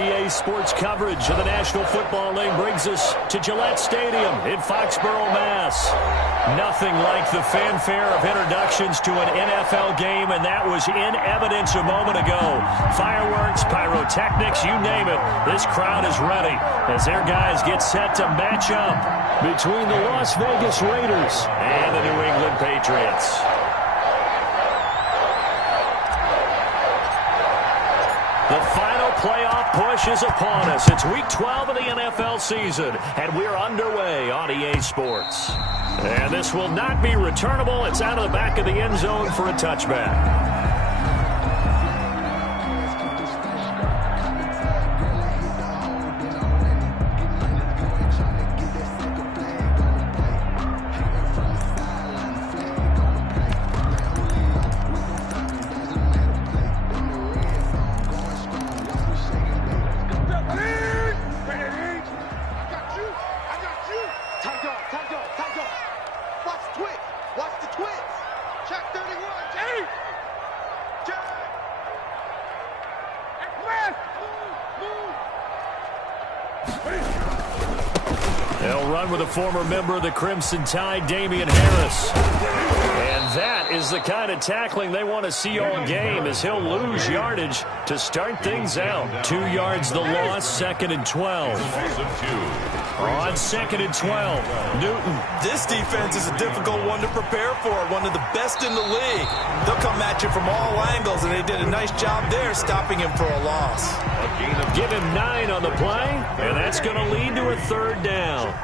EA Sports coverage of the National Football League brings us to Gillette Stadium in Foxborough, Mass. Nothing like the fanfare of introductions to an NFL game, and that was in evidence a moment ago. Fireworks, pyrotechnics, you name it. This crowd is ready as their guys get set to match up between the Las Vegas Raiders and the New England Patriots. The final playoff push is upon us. It's Week 12 of the NFL season, and we're underway on EA Sports. And this will not be returnable. It's out of the back of the end zone for a touchback. They'll run with a former member of the Crimson Tide, Damian Harris. And that is the kind of tackling they want to see all game, as he'll lose yardage to start things out. 2 yards the loss, 2nd and 12. On 2nd and 12, Newton. This defense is a difficult one to prepare for, one of the best in the league. They'll come at you from all angles, and they did a nice job there stopping him for a loss. Give him 9 on the play, and that's going to lead to a 3rd down.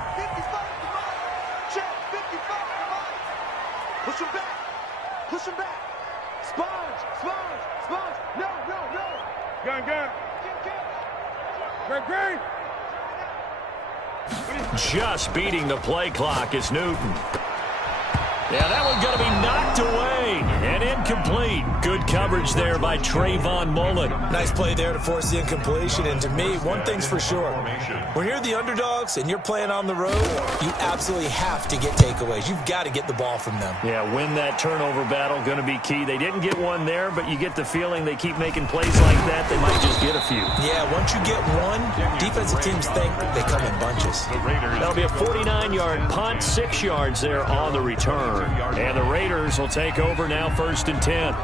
Push him back. Push him back. Sponge. Sponge. Sponge. No, no, no. Gun. Green. Just beating the play clock is Newton. Yeah, that one's going to be knocked away and incomplete. Good coverage there by Trayvon Mullen. Nice play there to force the incompletion. And to me, one thing's for sure. When you're the underdogs and you're playing on the road, you absolutely have to get takeaways. You've got to get the ball from them. Yeah, win that turnover battle, going to be key. They didn't get one there, but you get the feeling they keep making plays like that, they might just get a few. Yeah, once you get one, defensive teams think they come in bunches. That'll be a 49-yard punt, 6 yards there on the return. And the Raiders will take over now, 1st and 10.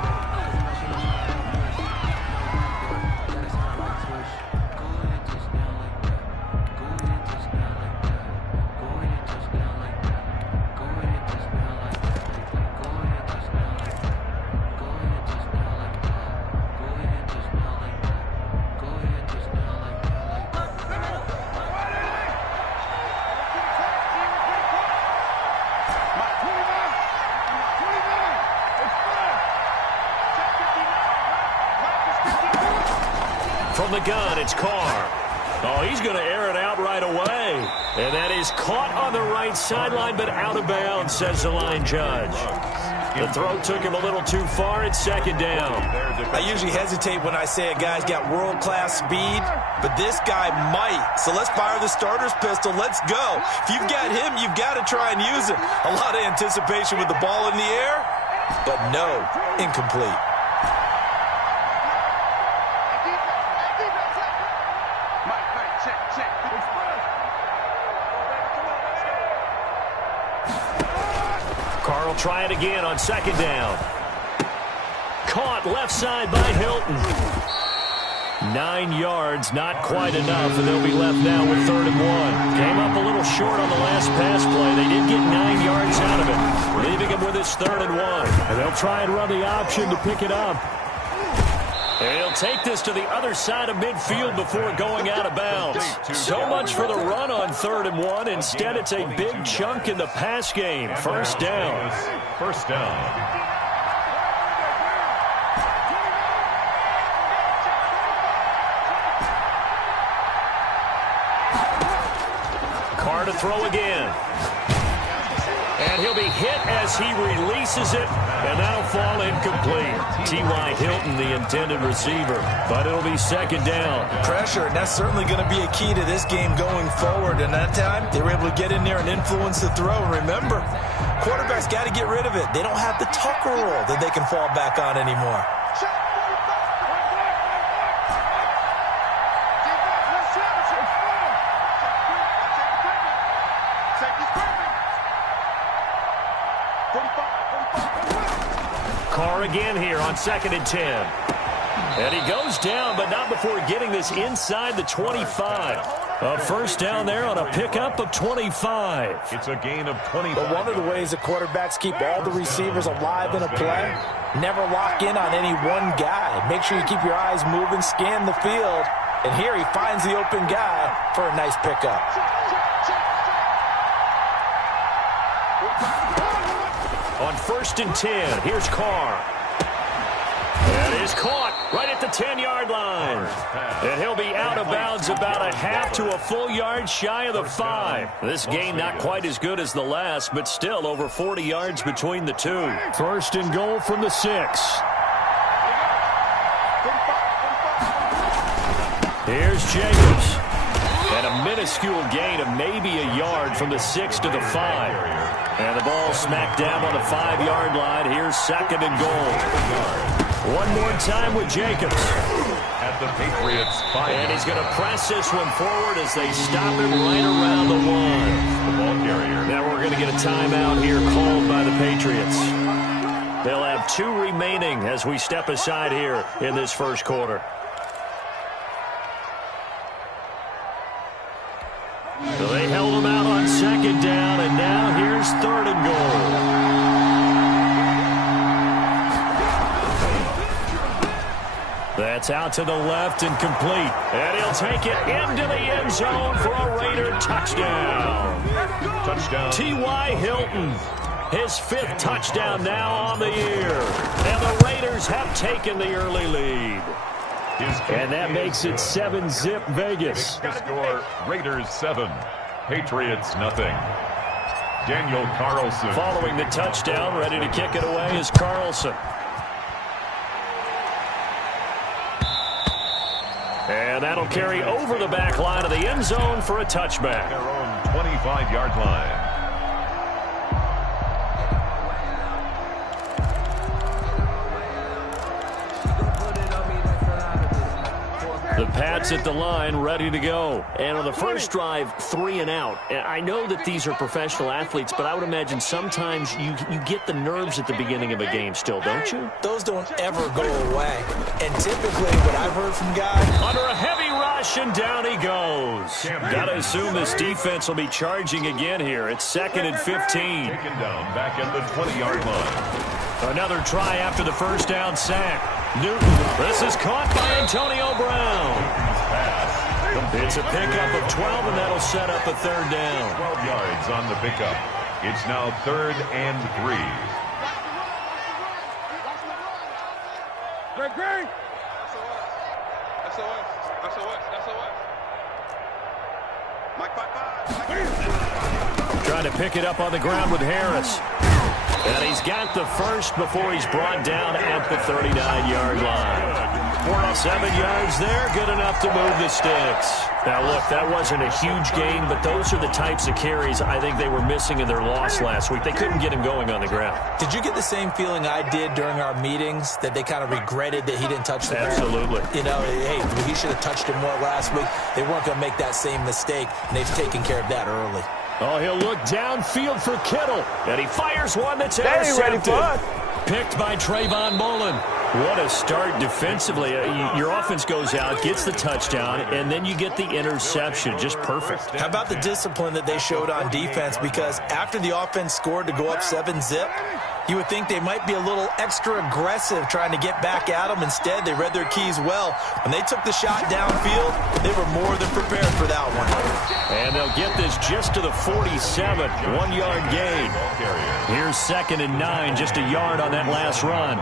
From the gun, it's Carr. Oh, he's going to air it out right away. And that is caught on the right sideline, but out of bounds, says the line judge. The throw took him a little too far. It's 2nd down. I usually hesitate when I say a guy's got world-class speed, but this guy might. So let's fire the starter's pistol. Let's go. If you've got him, you've got to try and use him. A lot of anticipation with the ball in the air, but no, incomplete. Carr will try it again on 2nd down. Caught left side by Hilton. 9 yards, not quite enough, and they'll be left now with 3rd and 1. Came up a little short on the last pass play. They did get 9 yards out of it, leaving him with his 3rd and 1. And they'll try and run the option to pick it up. And he'll take this to the other side of midfield before going out of bounds. So much for the run on 3rd and 1. Instead, it's a big chunk in the pass game. 1st down. First down. Carr to throw again. And he'll be hit as he releases it, and that'll fall incomplete. T.Y. Hilton, the intended receiver, but it'll be 2nd down. Pressure, and that's certainly going to be a key to this game going forward. And that time, they were able to get in there and influence the throw. And remember, quarterbacks got to get rid of it. They don't have the Tucker rule that they can fall back on anymore. Carr again here on 2nd and 10. And he goes down, but not before getting this inside the 25. A first down there on a pickup of 25. It's a gain of 25. But one of the ways the quarterbacks keep all the receivers alive in a play, never lock in on any one guy. Make sure you keep your eyes moving, scan the field. And here he finds the open guy for a nice pickup. On 1st and 10, here's Carr. That is caught right at the 10-yard line. And he'll be out of bounds about a half to a full yard shy of the 5. This gain not quite as good as the last, but still over 40 yards between the two. 1st and goal from the 6. Here's Jacobs. And a minuscule gain of maybe a yard from the 6 to the 5. And the ball smacked down on the 5-yard line. Here's 2nd and goal. One more time with Jacobs. At the Patriots 5. And he's going to press this one forward as they stop him right around the 1. The ball carrier. Now we're going to get a timeout here called by the Patriots. They'll have 2 remaining as we step aside here in this first quarter. So they held him out on 2nd down, and now here's 3rd and goal. That's out to the left and complete. And he'll take it into the end zone for a Raider touchdown. Touchdown. T.Y. Hilton, his 5th touchdown now on the year. And the Raiders have taken the early lead. And that makes it 7-zip Vegas. The score, Raiders 7, Patriots nothing. Daniel Carlson. Following the touchdown, ready to kick it away is Carlson. And that'll carry over the back line of the end zone for a touchback. Their own 25-yard line. The Pats at the line, ready to go. And on the first drive, 3 and out. And I know that these are professional athletes, but I would imagine sometimes you get the nerves at the beginning of a game still, don't you? Those don't ever go away. And typically what I've heard from guys... Under a heavy rush, and down he goes. Got to assume this defense will be charging again here. It's 2nd and 15. Taken down back at the 20-yard line. Another try after the first down sack. Newton, this is caught by Antonio Brown. It's a pickup of 12, and that'll set up a 3rd down. 12 yards on the pickup. It's now 3rd and 3. Greg. Trying to pick it up on the ground with Harris. And he's got the first before he's brought down at the 39-yard line. 7 yards there, good enough to move the sticks. Now, look, that wasn't a huge gain, but those are the types of carries I think they were missing in their loss last week. They couldn't get him going on the ground. Did you get the same feeling I did during our meetings, that they kind of regretted that he didn't touch the ball? Absolutely. You know, hey, he should have touched it more last week. They weren't going to make that same mistake, and they've taken care of that early. Oh, he'll look downfield for Kittle, and he fires one that's intercepted. Picked by Trayvon Mullen. What a start defensively. Your offense goes out, gets the touchdown, and then you get the interception. Just perfect. How about the discipline that they showed on defense? Because after the offense scored to go up 7-zip, you would think they might be a little extra aggressive trying to get back at them. Instead, they read their keys well. When they took the shot downfield, they were more than prepared for that one. And they'll get this just to the 47, 1-yard gain. Here's 2nd and 9, just a yard on that last run.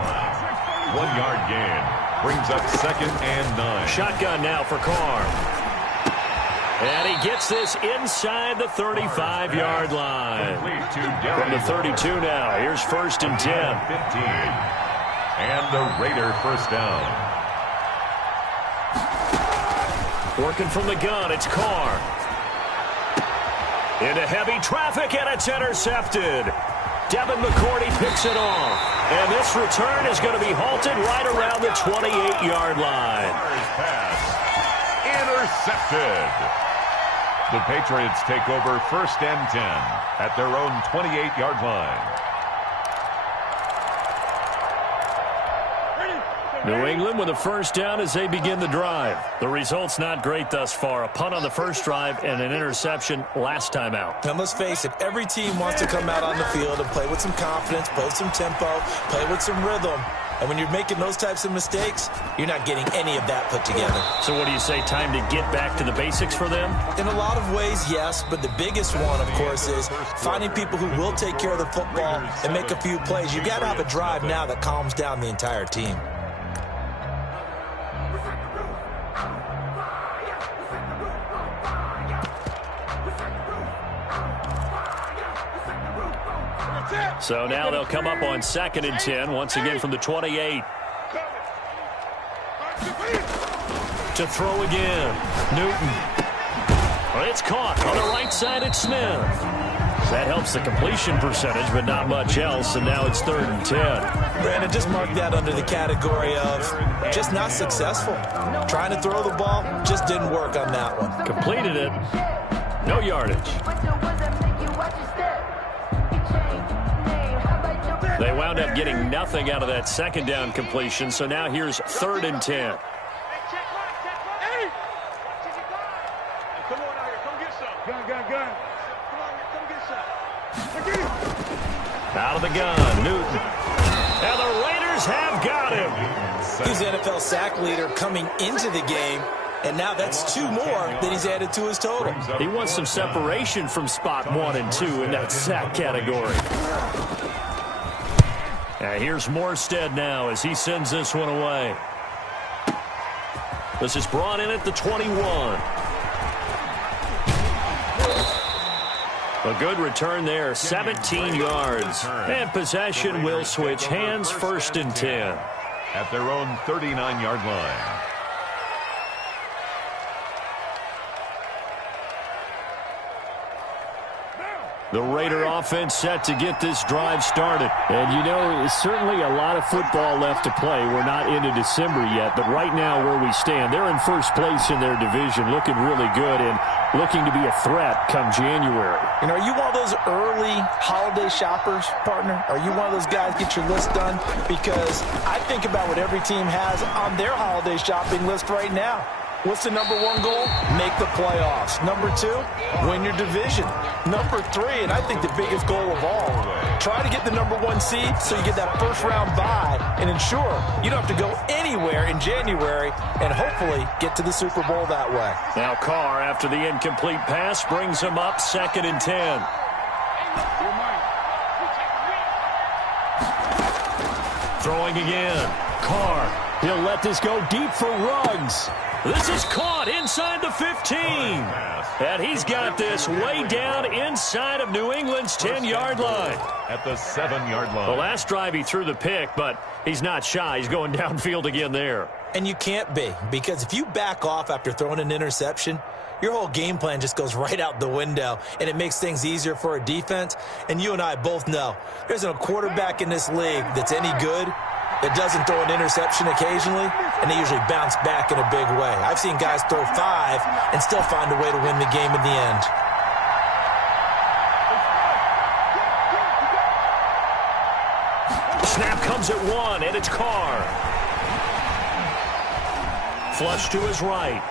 1-yard gain brings up 2nd and 9. Shotgun now for Carr. And he gets this inside the 35-yard line. From the 32 now, here's 1st and 10. 15. And the Raider first down. Working from the gun, it's Carr. Into heavy traffic, and it's intercepted. Devin McCourty picks it off. And this return is going to be halted right around the 28-yard line. Pass intercepted. The Patriots take over 1st and 10 at their own 28-yard line. New England with a first down as they begin the drive. The result's not great thus far. A punt on the first drive and an interception last time out. And let's face it, every team wants to come out on the field and play with some confidence, play with some tempo, play with some rhythm. And when you're making those types of mistakes, you're not getting any of that put together. So what do you say, time to get back to the basics for them? In a lot of ways, yes, but the biggest one, of course, is finding people who will take care of the football and make a few plays. You've got to have a drive now that calms down the entire team. So now they'll come up on 2nd and 10, once again from the 28. To throw again. Newton. Well, it's caught on the right side at Smith. That helps the completion percentage, but not much else, and now it's 3rd and 10. Brandon, just mark that under the category of just not successful. Trying to throw the ball just didn't work on that one. Completed it. No yardage. They wound up getting nothing out of that 2nd down completion, so now here's 3rd and 10. Out of the gun, Newton. And the Raiders have got him. He's the NFL sack leader coming into the game, and now that's 2 more that he's added to his total. He wants some separation from spot 1 and 2 in that sack category. Here's Morstead now as he sends this one away. This is brought in at the 21. A good return there, 17 yards. And possession will switch hands, 1st and 10. At their own 39-yard line. The Raider offense set to get this drive started. And, you know, certainly a lot of football left to play. We're not into December yet, but right now where we stand, they're in first place in their division, looking really good and looking to be a threat come January. And are you one of those early holiday shoppers, partner? Are you one of those guys get your list done? Because I think about what every team has on their holiday shopping list right now. What's the number 1 goal? Make the playoffs. Number 2, win your division. Number 3, and I think the biggest goal of all, try to get the number 1 seed so you get that first-round bye and ensure you don't have to go anywhere in January and hopefully get to the Super Bowl that way. Now Carr, after the incomplete pass, brings him up 2nd and 10. Throwing again. Carr. He'll let this go deep for Ruggs. This is caught inside the 15. And he's got this way down inside of New England's 10-yard line. At the 7-yard line. The last drive he threw the pick, but he's not shy. He's going downfield again there. And you can't be, because if you back off after throwing an interception, your whole game plan just goes right out the window, and it makes things easier for a defense. And you and I both know there isn't a quarterback in this league that's any good that doesn't throw an interception occasionally, and they usually bounce back in a big way. I've seen guys throw 5 and still find a way to win the game in the end. Snap comes at 1, and it's Carr. Flush to his right.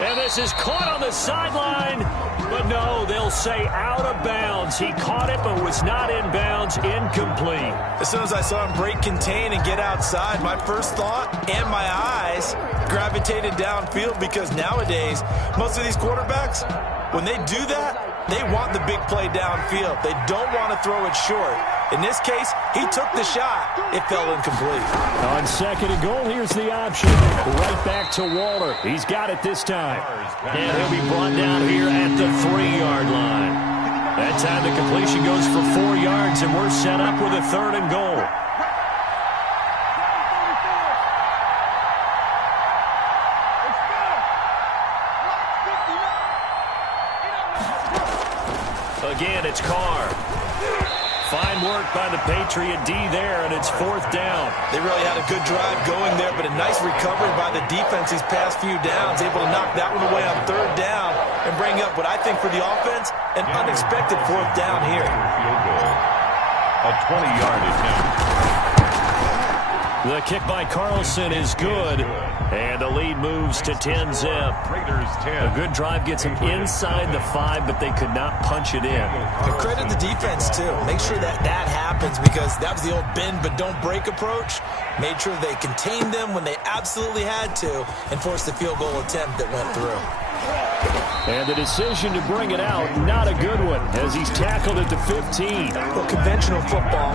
And this is caught on the sideline. But no, they'll say out of bounds. He caught it but was not in bounds. Incomplete. As soon as I saw him break contain and get outside, my first thought and my eyes gravitated downfield, because nowadays, most of these quarterbacks, when they do that, they want the big play downfield. They don't want to throw it short. In this case, he took the shot. It fell incomplete. On 2nd and goal, here's the option. Right back to Waller. He's got it this time. And he'll be brought down here at the 3-yard line. That time the completion goes for 4 yards, and we're set up with a 3rd and goal. Again, it's Carr. Fine work by the Patriot D there, and it's 4th down. They really had a good drive going there, but a nice recovery by the defense these past few downs, able to knock that one away on 3rd down and bring up what I think for the offense, an unexpected 4th down here. Field goal. A 20-yard attempt. The kick by Carlson is good. And the lead moves to 10-zip. A good drive gets them inside the 5, but they could not punch it in. And credit the defense, too. Make sure that happens, because that was the old bend but don't break approach. Made sure they contained them when they absolutely had to and forced the field goal attempt that went through. And the decision to bring it out, not a good one, as he's tackled at the 15. Well, conventional football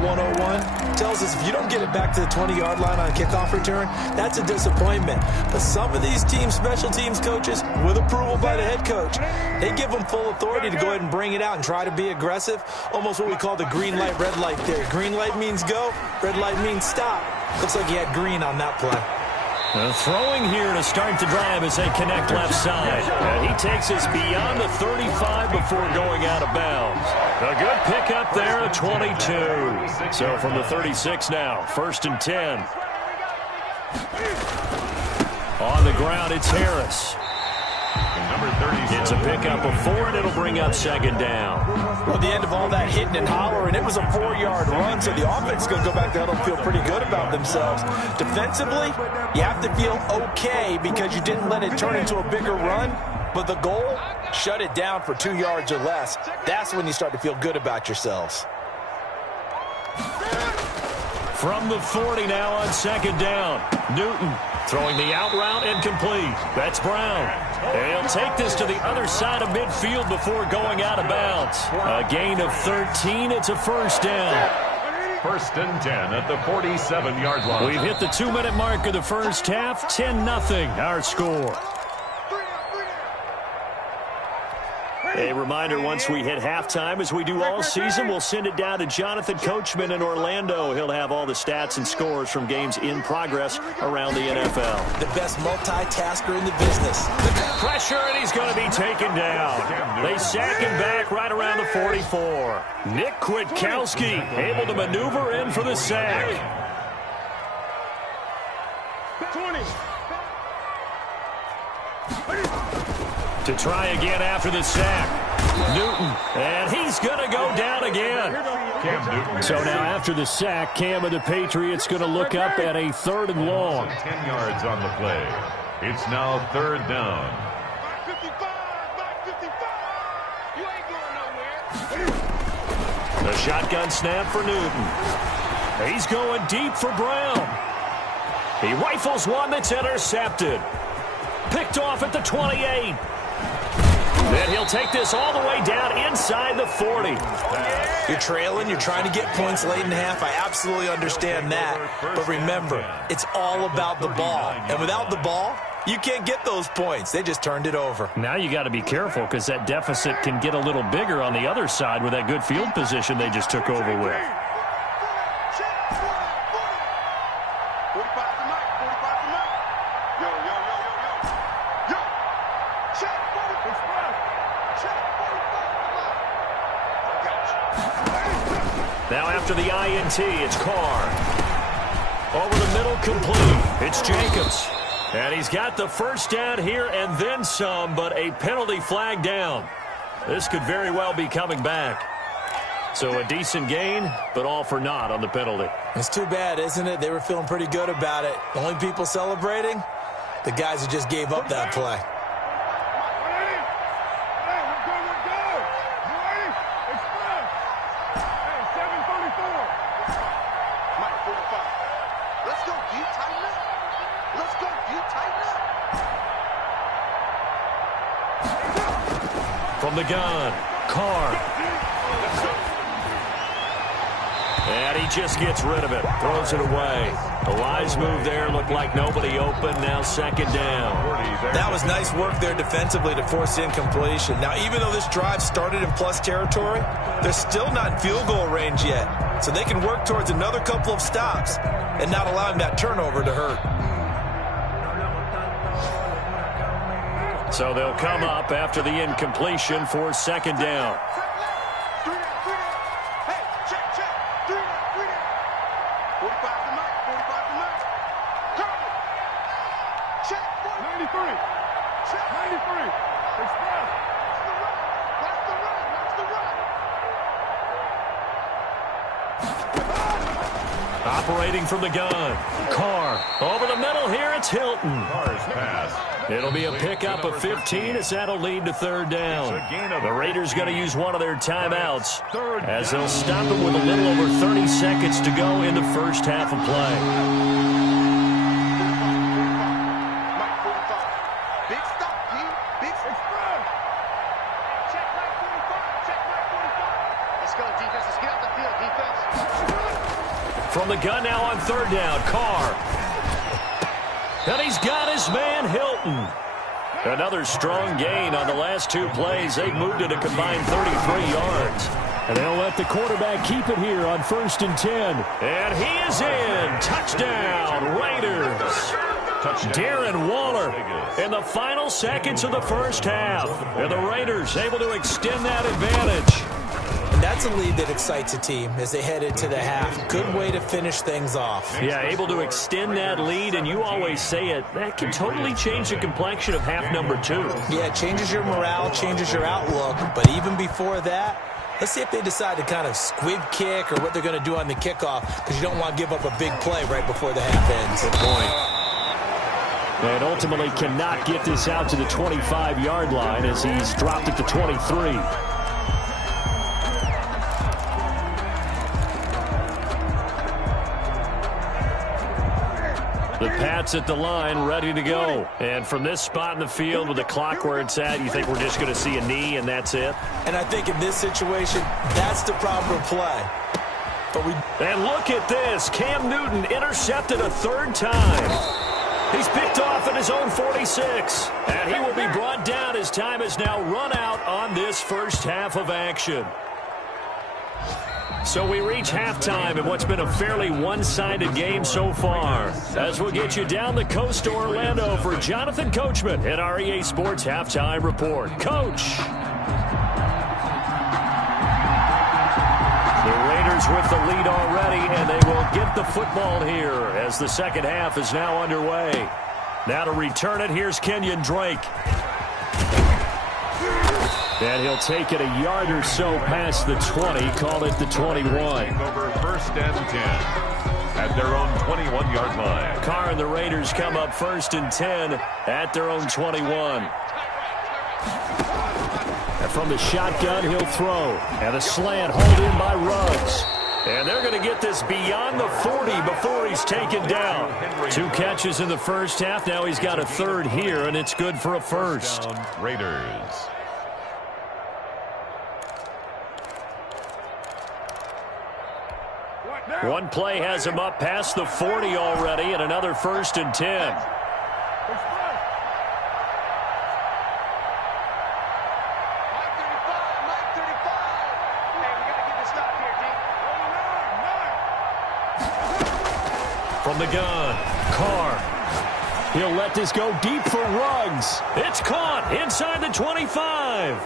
101, tells us if you don't get it back to the 20-yard line on a kickoff return, that's a disappointment. But some of these teams, special teams coaches, with approval by the head coach, they give them full authority to go ahead and bring it out and try to be aggressive, almost what we call the green light, red light theory. Green light means go, red light means stop. Looks like he had green on that play. Throwing here to start the drive as they connect left side. And he takes us beyond the 35 before going out of bounds. A good pickup there at 22. So from the 36 now, 1st and 10. On the ground, it's Harris. It's a pickup of 4, and it'll bring up 2nd down. Well, at the end of all that hitting and hollering, it was a 4-yard run, so the offense is going to go back there and feel pretty good about themselves. Defensively, you have to feel okay because you didn't let it turn into a bigger run, but the goal, shut it down for 2 yards or less. That's when you start to feel good about yourselves. From the 40 now on 2nd down. Newton throwing the out route incomplete. That's Brown. And he'll take this to the other side of midfield before going out of bounds. A gain of 13. It's a 1st down. 1st and 10 at the 47-yard line. We've hit the 2-minute mark of the first half. 10-0 our score. A reminder, once we hit halftime, as we do all season, we'll send it down to Jonathan Coachman in Orlando. He'll have all the stats and scores from games in progress around the NFL. The best multitasker in the business. Pressure, and he's going to be taken down. They sack him back right around the 44. Nick Kwiatkowski able to maneuver in for the sack. 20. To try again after the sack. Newton, and he's going to go down again. Cam Newton. So now after the sack, Cam of the Patriots going to look up at a 3rd and long. 10 yards on the play. It's now 3rd down. Back 55. Back 55. You ain't going nowhere. The shotgun snap for Newton. He's going deep for Brown. He rifles one that's intercepted. Picked off at the 28. Then he'll take this all the way down inside the 40. You're trailing. You're trying to get points late in half. I absolutely understand that. But remember, it's all about the ball. And without the ball, you can't get those points. They just turned it over. Now you got to be careful because that deficit can get a little bigger on the other side with that good field position they just took over with. 45 to Mike. 45 to Mike. Yo. Yo. Check 45. Check 45. Now after the INT, it's Carr. Over the middle, complete. It's Jacobs. And he's got the 1st down here and then some, but a penalty flag down. This could very well be coming back. So a decent gain, but all for naught on the penalty. It's too bad, isn't it? They were feeling pretty good about it. The only people celebrating, the guys who just gave up that play. From the gun, Carr. And he just gets rid of it, throws it away. A wise move there, looked like nobody open, now 2nd down. That was nice work there defensively to force incompletion. Now, even though this drive started in plus territory, they're still not in field goal range yet. So they can work towards another couple of stops and not allowing that turnover to hurt. So they'll come up after the incompletion for 2nd down. Hey, check. 3 down. 45 to Mike. 45 to Mike. Carter. Check. 93. Check. 93. Express. That's the run. That's the run. Operating from the gun. Carr. Over the middle here, it's Hilton. Carr's pass. It'll be a pickup of 15 as that'll lead to third down. The Raiders going to use one of their timeouts as they'll stop it with a little over 30 seconds to go in the first half of play. From the gun now on third down, Carr. And he's got his man, Hilton. Another strong gain on the last two plays. They've moved it a combined 33 yards. And they'll let the quarterback keep it here on 1st and 10. And he is in. Touchdown, Raiders. Darren Waller in the final seconds of the first half. And the Raiders able to extend that advantage. And that's a lead that excites a team as they head into the half. Good way to finish things off. Yeah, able to extend that lead, and you always say it, that can totally change the complexion of half number 2. Yeah, it changes your morale, changes your outlook. But even before that, let's see if they decide to kind of squib kick or what they're going to do on the kickoff, because you don't want to give up a big play right before the half ends. Good point. And ultimately cannot get this out to the 25-yard line as he's dropped it to 23. The Pats at the line, ready to go. And from this spot in the field with the clock where it's at, you think we're just going to see a knee and that's it? And I think in this situation, that's the proper play. And look at this. Cam Newton intercepted a third time. He's picked off at his own 46. And he will be brought down as time has now run out on this first half of action. So we reach halftime in what's been a fairly one-sided game so far. As we'll get you down the coast to Orlando for Jonathan Coachman at our EA Sports Halftime Report. Coach. The Raiders with the lead already, and they will get the football here as the second half is now underway. Now to return it, here's Kenyon Drake. And he'll take it a yard or so past the 20, call it the 21. Over 1st and 10 at their own 21-yard line. Carr and the Raiders come up 1st and 10 at their own 21. And from the shotgun, he'll throw. And a slant hauled in by Ruggs. And they're going to get this beyond the 40 before he's taken down. 2 catches in the first half. Now he's got a third here, and it's good for a first. Raiders. One play has him up past the 40 already, and another 1st and 10. From the gun, Carr. He'll let this go deep for Ruggs. It's caught inside the 25.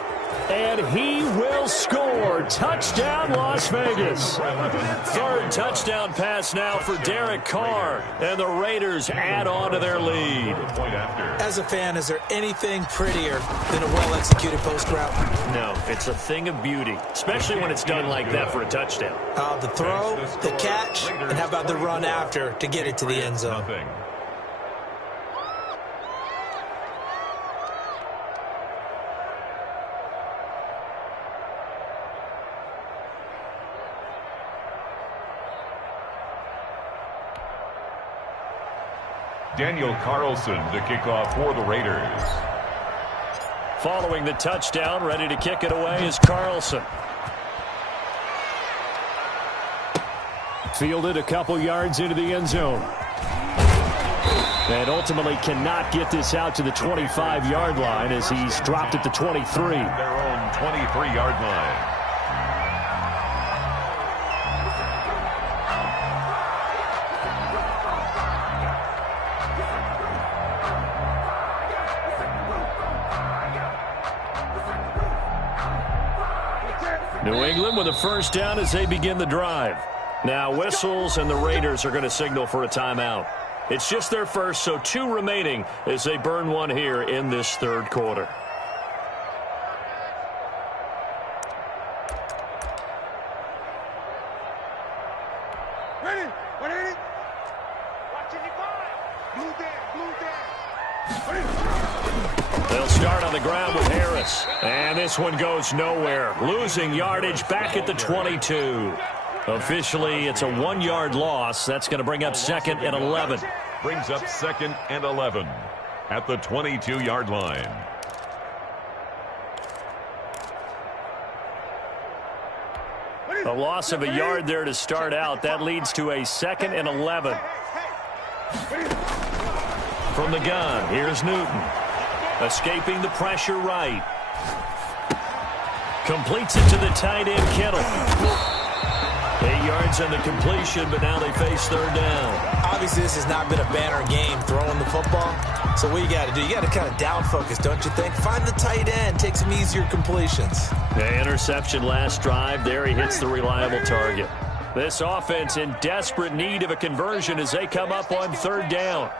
And he will score. Touchdown, Las Vegas. Third touchdown pass now for Derek Carr. And the Raiders add on to their lead. As a fan, is there anything prettier than a well-executed post route? No, it's a thing of beauty, especially when it's done like that for a touchdown. The throw, the catch, and how about the run after to get it to the end zone? Daniel Carlson to kick off for the Raiders. Following the touchdown, ready to kick it away is Carlson. Fielded a couple yards into the end zone. And ultimately cannot get this out to the 25-yard line as he's dropped at the 23. Their own 23-yard line. New England with a first down as they begin the drive. Now whistles and the Raiders are going to signal for a timeout. It's just their first, so 2 remaining as they burn one here in this third quarter. Ready? 180. Watching you five. Blue down. They'll start on the ground with Harris. And this one goes nowhere. Losing yardage back at the 22. Officially, it's a 1-yard loss. That's going to bring up 2nd and 11. Brings up 2nd and 11 at the 22-yard line. A loss of a yard there to start out. That leads to a 2nd and 11. From the gun, here's Newton. Escaping the pressure right. Completes it to the tight end, Kittle. 8 yards on the completion, but now they face 3rd down. Obviously, this has not been a banner game throwing the football. So what you got to do, you got to kind of down focus, don't you think? Find the tight end, take some easier completions. The interception last drive. There he hits the reliable target. This offense in desperate need of a conversion as they come up on 3rd down.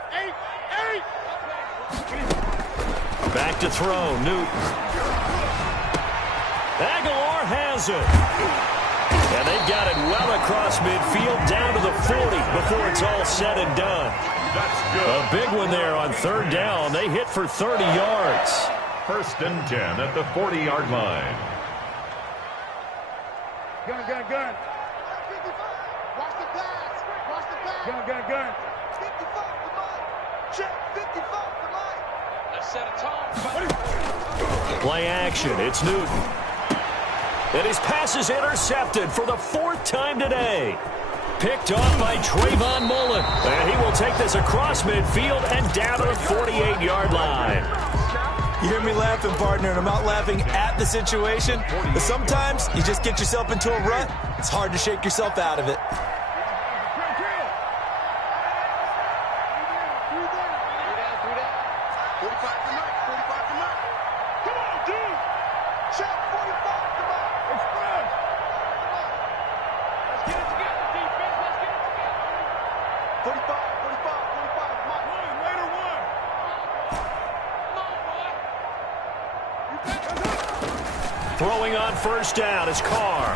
Back to throw, Newton. Aguilar has it. And they've got it well across midfield down to the 40 before it's all said and done. That's good. A big one there on 3rd down. They hit for 30 yards. 1st and 10 at the 40-yard line. Gun. Watch the pass. Gun. 55, come on. Check, 55, come on. Let's set a tone. Play action. It's Newton. And his pass is intercepted for the 4th time today. Picked off by Trayvon Mullen. And he will take this across midfield and down to the 48-yard line. You hear me laughing, partner, and I'm not laughing at the situation. But sometimes you just get yourself into a rut. It's hard to shake yourself out of it. Throwing on 1st down is Carr.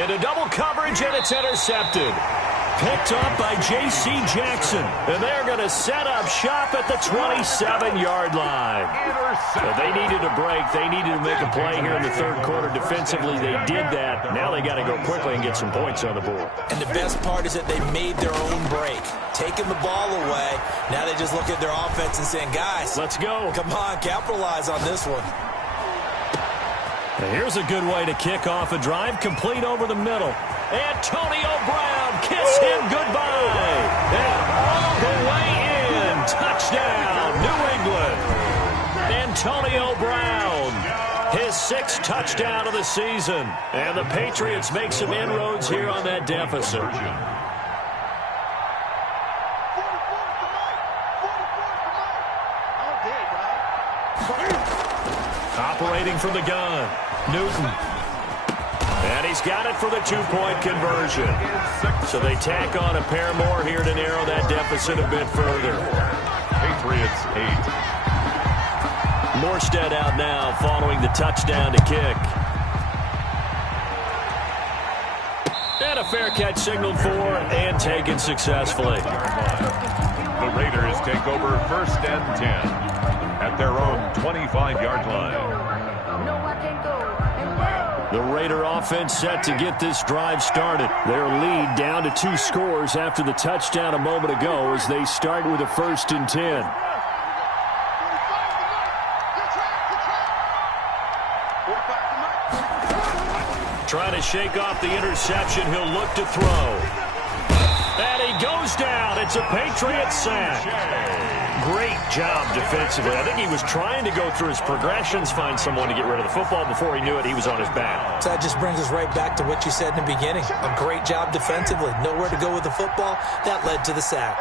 Into double coverage, and it's intercepted. Picked up by J.C. Jackson. And they're going to set up shop at the 27-yard line. They needed a break. They needed to make a play here in the 3rd quarter. Defensively, they did that. Now they got to go quickly and get some points on the board. And the best part is that they made their own break. Taking the ball away. Now they just look at their offense and saying, guys, let's go. Come on, capitalize on this one. Here's a good way to kick off a drive, complete over the middle. Antonio Brown, kiss him goodbye. And all the way in, touchdown, New England. Antonio Brown, his 6th touchdown of the season. And the Patriots make some inroads here on that deficit. Operating from the gun, Newton. And he's got it for the 2-point conversion. So they tack on a pair more here to narrow that deficit a bit further. Patriots 8. Morstead out now following the touchdown to kick. And a fair catch signaled for and taken successfully. The Raiders take over 1st and 10 at their own 25-yard line. The Raider offense set to get this drive started. Their lead down to 2 scores after the touchdown a moment ago as they start with a 1st and 10. Trying to shake off the interception. He'll look to throw. And he goes down. It's a Patriot sack. Great job defensively. I think he was trying to go through his progressions, find someone to get rid of the football. Before he knew it, he was on his back. So that just brings us right back to what you said in the beginning. A great job defensively. Nowhere to go with the football. That led to the sack.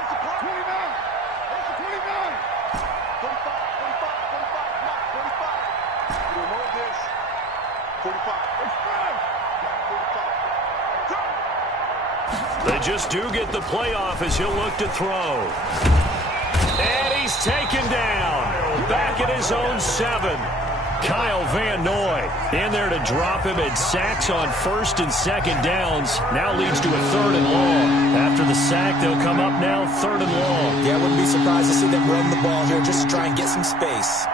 They just do get the playoff as he'll look to throw. And he's taken down. Back at his own 7. Kyle Van Noy in there to drop him, and sacks on first and second downs. Now leads to a 3rd and long. After the sack, they'll come up now 3rd and long. Yeah, I wouldn't be surprised to see them run the ball here just to try and get some space.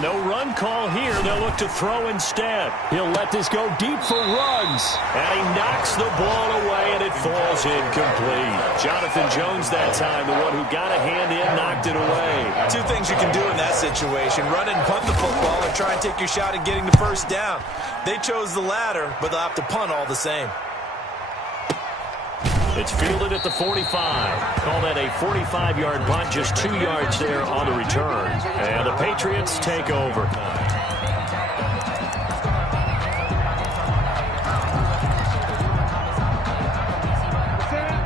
No run call here. They'll look to throw instead. He'll let this go deep for Ruggs. And he knocks the ball away, and it falls incomplete. Jonathan Jones that time, the one who got a hand in, knocked it away. Two things you can do in that situation: run and punt the football, or try and take your shot at getting the first down. They chose the latter, but they'll have to punt all the same. It's fielded at the 45. Call that a 45-yard punt, just 2 yards there on the return. And the Patriots take over.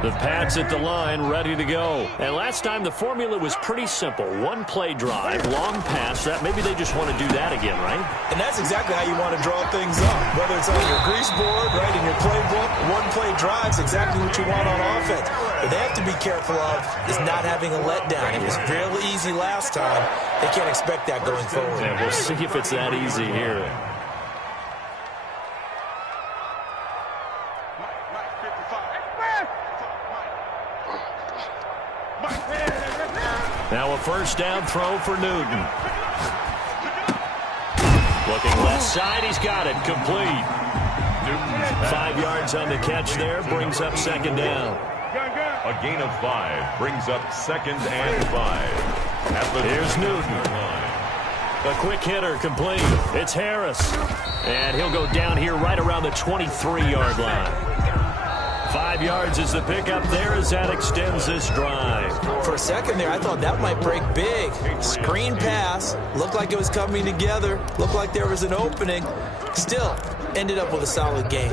The Pats at the line, ready to go. And last time the formula was pretty simple. One play drive, long pass. That maybe they just want to do that again, right? And that's exactly how you want to draw things up. Whether it's on your grease board, right, in your playbook, one play drive's exactly what you want on offense. What they have to be careful of is not having a letdown. It was fairly easy last time. They can't expect that going forward. Yeah, we'll see if it's that easy here. Now a first down throw for Newton. Looking left side, he's got it, complete. 5 yards on the catch there, brings up second down. A gain of 5 brings up 2nd and 5. Here's Newton. A quick hitter, complete. It's Harris. And he'll go down here right around the 23-yard line. 5 yards is the pickup there as that extends this drive. For a second there, I thought that might break big. Screen pass. Looked like it was coming together. Looked like there was an opening. Still, ended up with a solid game.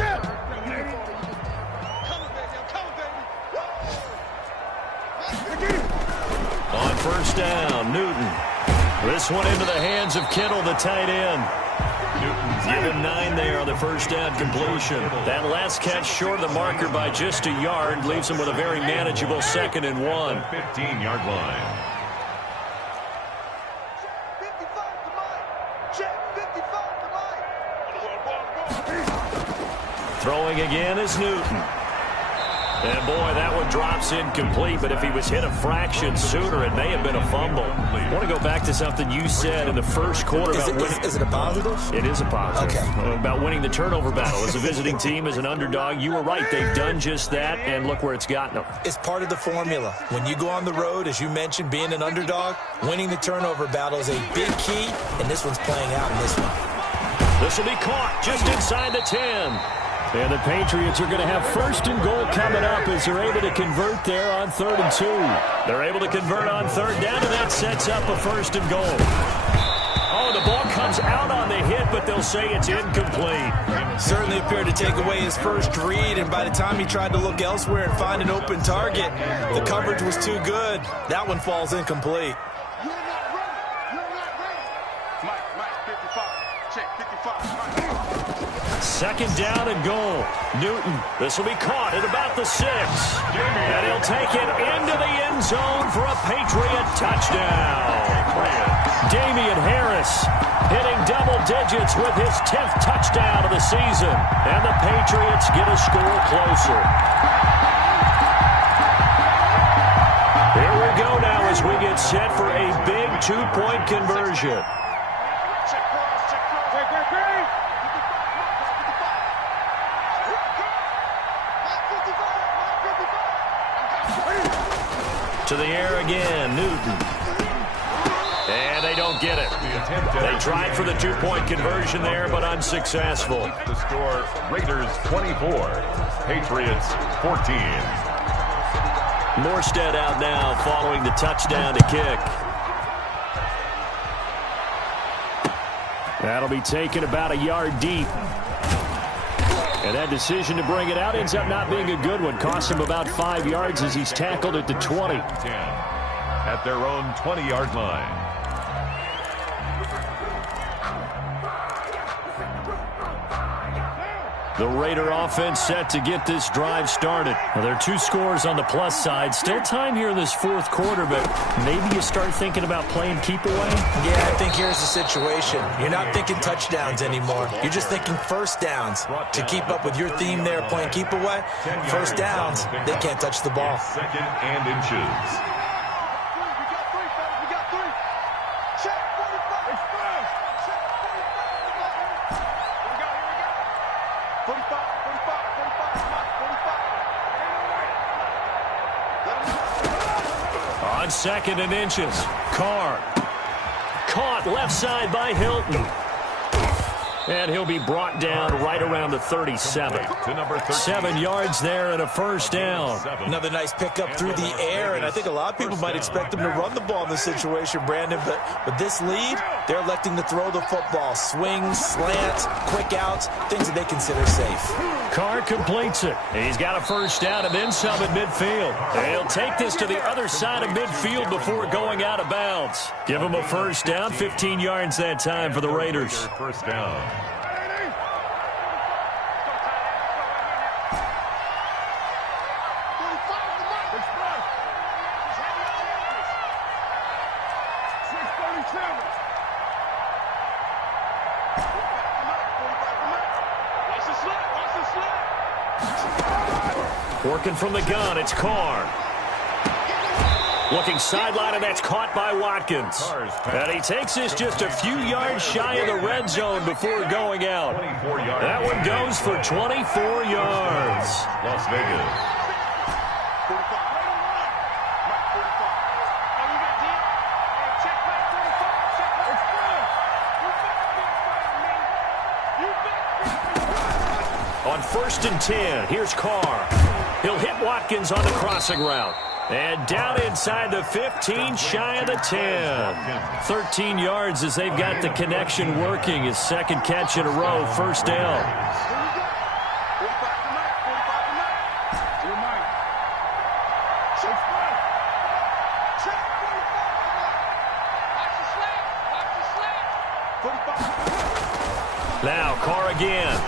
On first down, Newton. This one into the hands of Kittle, the tight end. Given 9 there on the first down completion. That last catch short of the marker by just a yard leaves him with a very manageable 2nd and 1. 15-yard line. Throwing again is Newton. And boy, that one drops incomplete, but if he was hit a fraction sooner, it may have been a fumble. I want to go back to something you said in the first quarter about winning. Is it a positive? It is a positive. Okay. About winning the turnover battle. As a visiting team, as an underdog, you were right. They've done just that, and look where it's gotten them. It's part of the formula. When you go on the road, as you mentioned, being an underdog, winning the turnover battle is a big key, and this one's playing out in this one. This will be caught just inside the 10. And the Patriots are going to have 1st and goal coming up as they're able to convert there on 3rd and 2. They're able to convert on 3rd down, and that sets up a 1st and goal. Oh, the ball comes out on the hit, but they'll say it's incomplete. Certainly appeared to take away his first read, and by the time he tried to look elsewhere and find an open target, the coverage was too good. That one falls incomplete. Second down and goal. Newton, this will be caught at about the 6. And he'll take it into the end zone for a Patriot touchdown. Damian Harris hitting double digits with his 10th touchdown of the season. And the Patriots get a score closer. Here we go now as we get set for a big 2-point conversion. To the air again, Newton. And they don't get it. They tried for the 2-point conversion there, but unsuccessful. The score, Raiders 24, Patriots 14. Morstead out now following the touchdown to kick. That'll be taken about a yard deep. And that decision to bring it out ends up not being a good one. Costs him about 5 yards as he's tackled at the 20. 10 at their own 20-yard line. The Raider offense set to get this drive started. Now, there are 2 scores on the plus side. Still time here in this fourth quarter, but maybe you start thinking about playing keep away? Yeah, I think here's the situation. You're not thinking touchdowns anymore. You're just thinking first downs. To keep up with your theme there, playing keep away, first downs, they can't touch the ball. Second and inches. On second and inches, Carr. Caught left side by Hilton. And he'll be brought down right around the 37. 7 yards there and a first down. Another nice pickup through the air, and I think a lot of people might expect them to run the ball in this situation, Brandon, but with this lead, they're electing to throw the football. Swings, slants, quick outs, things that they consider safe. Carr completes it. He's got a first down and then some at midfield. He'll take this to the other side of midfield before going out of bounds. Give him a first down, 15 yards that time for the Raiders. First down. Working from the gun, it's Carr. Looking sideline, and that's caught by Watkins. And he takes this just a few yards shy of the red zone before going out. That one goes for 24 yards. Las Vegas. On first and 10, here's Carr. He'll hit Watkins on the crossing route. And down inside the 15, shy of the 10. 13 yards as they've got the connection working. His second catch in a row, first down. Now Carr again.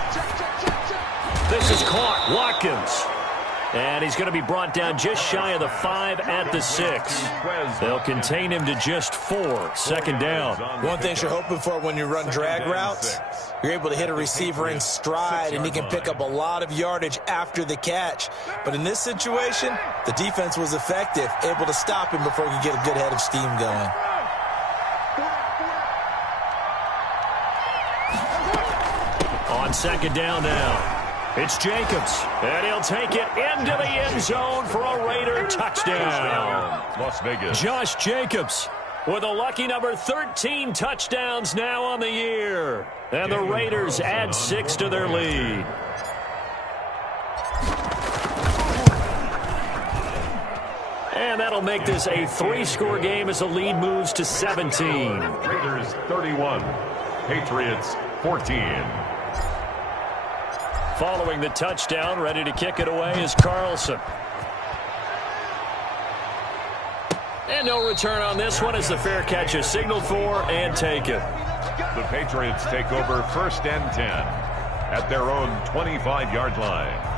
This is caught. Watkins. And he's going to be brought down just shy of the 5 at the 6. They'll contain him to just 4. Second down. One thing you're hoping for when you run drag routes, you're able to hit a receiver in stride, and he can pick up a lot of yardage after the catch. But in this situation, the defense was effective, able to stop him before he could get a good head of steam going. On second down now. It's Jacobs, and he'll take it into the end zone for a Raider touchdown. Las Vegas. Josh Jacobs with a lucky number 13 touchdowns now on the year. And the Raiders add 6 to their lead. And that'll make this a 3-score game as the lead moves to 17. Raiders 31, Patriots 14. Following the touchdown, ready to kick it away is Carlson. And no return on this one as the fair catch is signaled for and taken. The Patriots take over first and 10 at their own 25-yard line.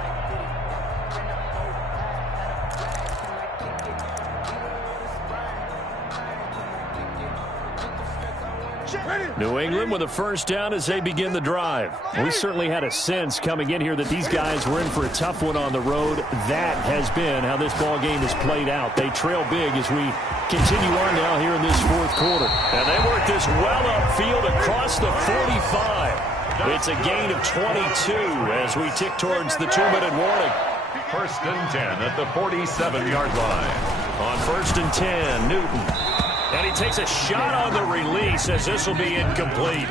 New England with a first down as they begin the drive. We certainly had a sense coming in here that these guys were in for a tough one on the road. That has been how this ball game has played out. They trail big as we continue on now here in this fourth quarter. And they work this well upfield across the 45. It's a gain of 22 as we tick towards the 2-minute warning. First and 10 at the 47-yard line. On first and 10, Newton. And he takes a shot on the release as this will be incomplete.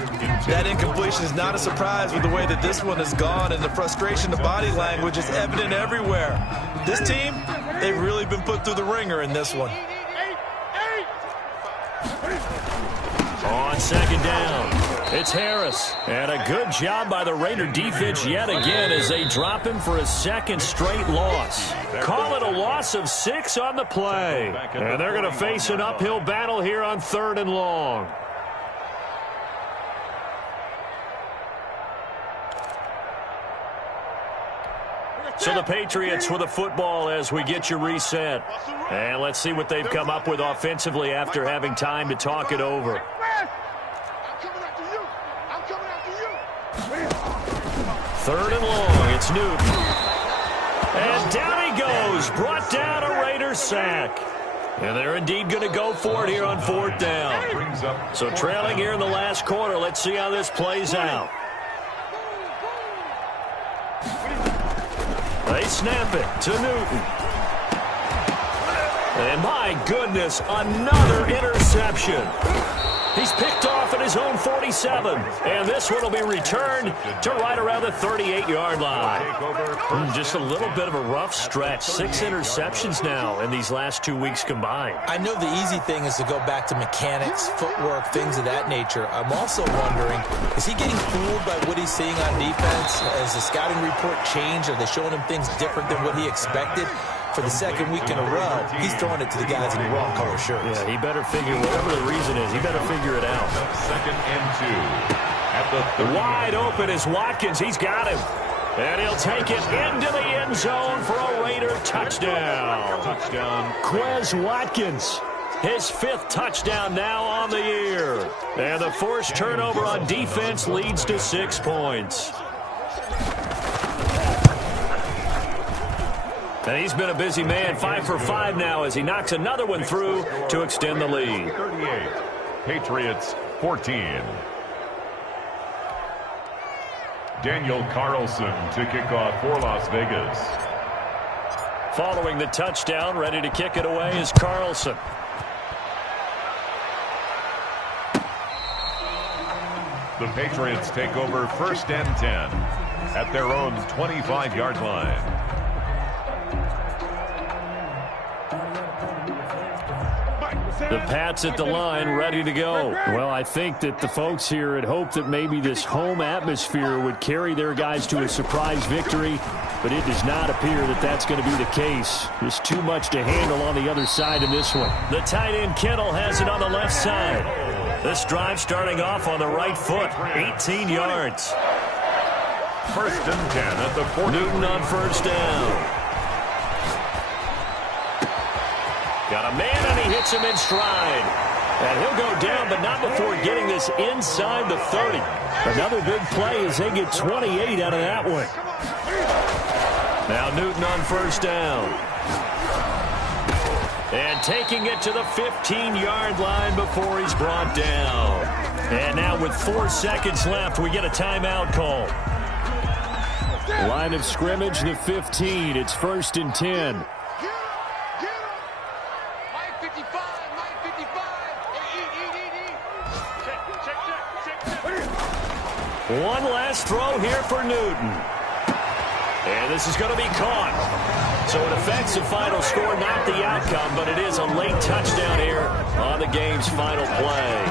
That incompletion is not a surprise with the way that this one has gone, and the frustration, the body language is evident everywhere. This team, they've really been put through the ringer in this one. On second down, it's Harris. And a good job by the Raider defense yet again as they drop him for a second straight loss. Call it a loss of 6 on the play. And they're going to face an uphill battle here on 3rd and long. So the Patriots with the football as we get you reset. And let's see what they've come up with offensively after having time to talk it over. Third and long, it's Newton. And down he goes, brought down a Raiders sack. And they're indeed going to go for it here on fourth down. So trailing here in the last quarter, let's see how this plays out. They snap it to Newton. And my goodness, another interception. He's picked off at his own 47. And this one will be returned to right around the 38-yard line. Just a little bit of a rough stretch. 6 interceptions now in these last 2 weeks combined. I know the easy thing is to go back to mechanics, footwork, things of that nature. I'm also wondering, is he getting fooled by what he's seeing on defense? Has the scouting report changed? Are they showing him things different than what he expected? For the second week in a row, he's throwing it to the guys in the wrong color shirts. Yeah, he better figure, whatever the reason is, he better figure it out. Second and 2. At the wide open is Watkins. He's got him. And he'll take it into the end zone for a Raider touchdown. Quez Watkins. His 5th touchdown now on the year. And the forced turnover on defense leads to 6 points. And he's been a busy man, 5 for 5 now as he knocks another one through to extend the lead. 38, Patriots 14. Daniel Carlson to kick off for Las Vegas. Following the touchdown, ready to kick it away is Carlson. The Patriots take over first and 10 at their own 25-yard line. The Pats at the line, ready to go. Well, I think that the folks here had hoped that maybe this home atmosphere would carry their guys to a surprise victory, but it does not appear that that's going to be the case. Just too much to handle on the other side in this one. The tight end Kittle has it on the left side. This drive starting off on the right foot, 18 yards. First and 10 at the 40. Newton on first down. Got a man, and he hits him in stride. And he'll go down, but not before getting this inside the 30. Another big play as they get 28 out of that one. Now Newton on first down. And taking it to the 15-yard line before he's brought down. And now with 4 seconds left, we get a timeout call. Line of scrimmage, the 15. It's first and 10. One last throw here for Newton. And this is going to be caught. So it affects the final score, not the outcome, but it is a late touchdown here on the game's final play.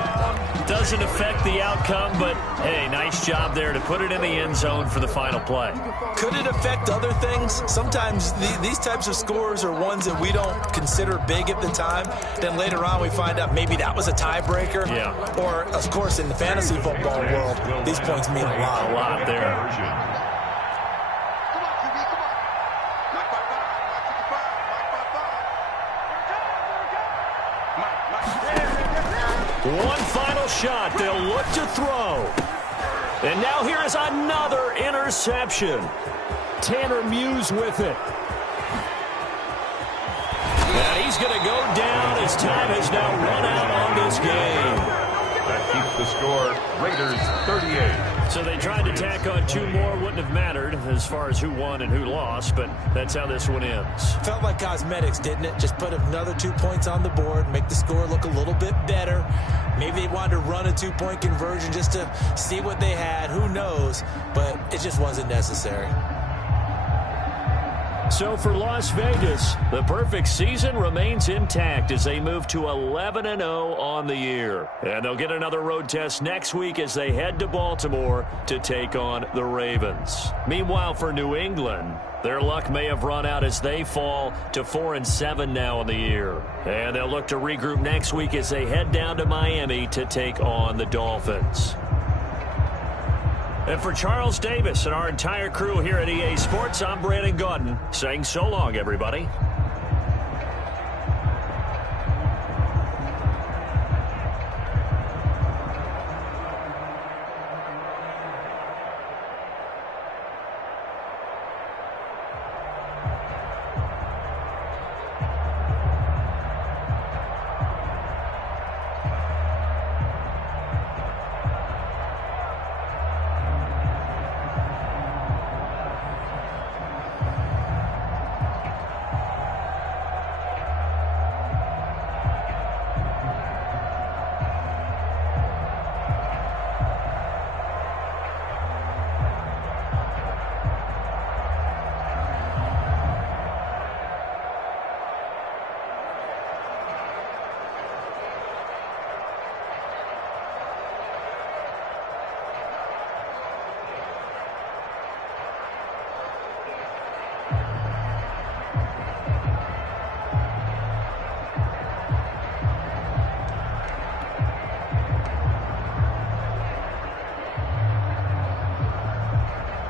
Doesn't affect the outcome, but, hey, nice job there to put it in the end zone for the final play. Could it affect other things? Sometimes these types of scores are ones that we don't consider big at the time. Then later on we find out maybe that was a tiebreaker. Yeah. Or, of course, in the fantasy football world, these points mean a lot. A lot there. One final shot. They'll look to throw. And now here is another interception. Tanner Muse with it. And he's going to go down as time has now run out on this game. That keeps the score Raiders 38. So they tried to tack on 2 more. Wouldn't have mattered as far as who won and who lost, but that's how this one ends. Felt like cosmetics, didn't it? Just put another 2 points on the board, make the score look a little bit better. Maybe they wanted to run a 2-point conversion just to see what they had. Who knows? But it just wasn't necessary. So for Las Vegas, the perfect season remains intact as they move to 11-0 on the year. And they'll get another road test next week as they head to Baltimore to take on the Ravens. Meanwhile, for New England, their luck may have run out as they fall to 4-7 now on the year. And they'll look to regroup next week as they head down to Miami to take on the Dolphins. And for Charles Davis and our entire crew here at EA Sports, I'm Brandon Gaudin saying so long, everybody.